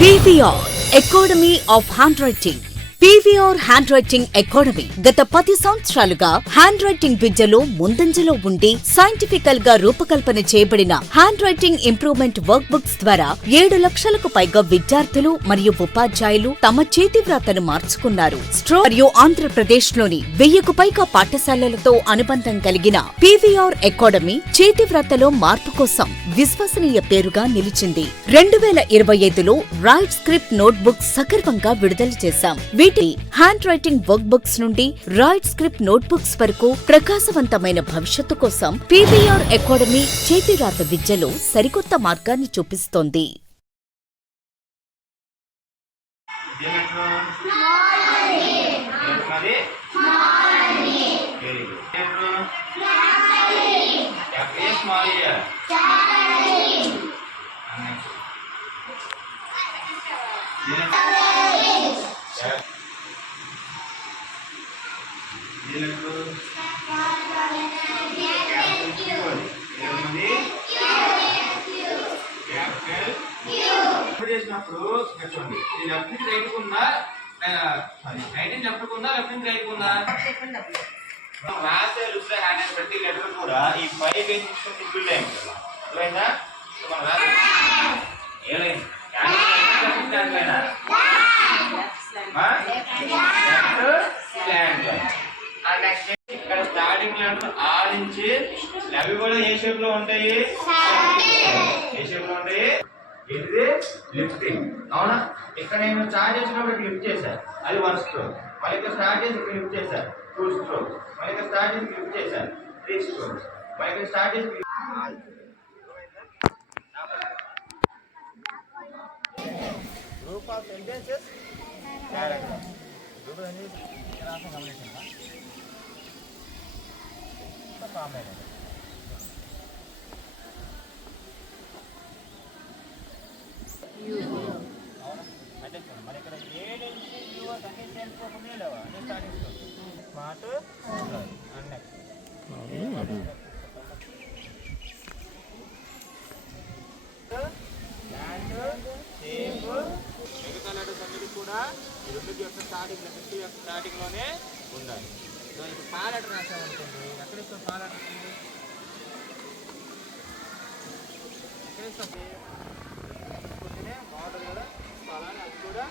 PVR Academy of Handwriting. PVR hand writing academy గత 10 సంవత్సరాలుగా hand writing విద్యలో ముందంజలో ఉండి సైంటిఫికల్ గా రూపకల్పన చేయబడిన hand writing improvement work books ద్వారా 7 లక్షలకు పైగా విద్యార్థులు మరియు ఉపాధ్యాయులు తమ చేతి వ్రాతను మార్చుకున్నారు. మరియు ఆంధ్రప్రదేశ్ లోని 1000కు పైగా పాఠశాలలతో అనుబంధం కలిగిన PVR అకాడమీ చేతి వ్రాతలో మార్పు కోసం విశ్వసనీయ పేరుగా నిలిచింది. 2025లో రైట్ స్క్రిప్ట్ నోట్ బుక్స్ సగర్వంగా విడుదల చేశాం. హ్యాండ్ రైటింగ్ వర్క్ బుక్స్ నుండి రైట్ స్క్రిప్ట్ నోట్ బుక్స్ వరకు ప్రకాశవంతమైన భవిష్యత్తు కోసం PVR అకాడమీ చేతిరాత విద్యలో సరికొత్త మార్గాన్ని చూపిస్తోంది. చేసినప్పుడు చూడండి ఈ లెఫ్ట్ నుంచి రైట్ ఉందా రైట్ నుంచి లెఫ్ట్ ఉందా లెఫ్ట్ నుంచి రైట్ ఉందా రాసే లుక్ హ్యాండ్ ప్రతి లెటర్ కూడా ఈ 5 బేసిక్స్ ఫుల్ టైం అర్థమైందా మన ఏలైంది ఇక్కడ స్టార్టింగ్ లెటర్ ఆ నుంచి అవి కూడా ఏ షేప్ లో ఉంటాయి ఇది లిఫ్టింగ్ అవునా. ఇక్కడ నేను స్టార్ట్ చేసినప్పుడు లిఫ్ట్ చేశాను అది 1 స్ట్రోక్. మళ్ళీ ఇక్కడ స్టార్ట్ చేసి ఇక్కడ లిఫ్ట్ చేశాను 2 స్ట్రోక్స్. మళ్ళీ ఇక్కడ స్టార్ట్ చేసి లిఫ్ట్ చేశాను 3 స్ట్రోక్స్. మళ్ళీ ఇక్కడ స్టార్ట్ చేసి group of sentences paragraph group అనేది రాసం గమనించండి కామెంట్ మరి ఇక్కడ ఏడు లేవా అన్ని స్టార్టింగ్ స్మార్ట్ నెక్స్ట్ మిగతా లెటర్స్ అన్నిటి కూడా ఈ రెండు యొక్క స్టార్టింగ్ ఫిఫ్త్ యొక్క స్టార్టింగ్ లోనే ఉండాలి. సో ఇప్పుడు పా లెటర్ రాసామనుకోండి ఎక్కడ ఇస్తాం పా లెటర్ ఎక్కడ ఇస్తాం మోడల్ కూడా అది కూడా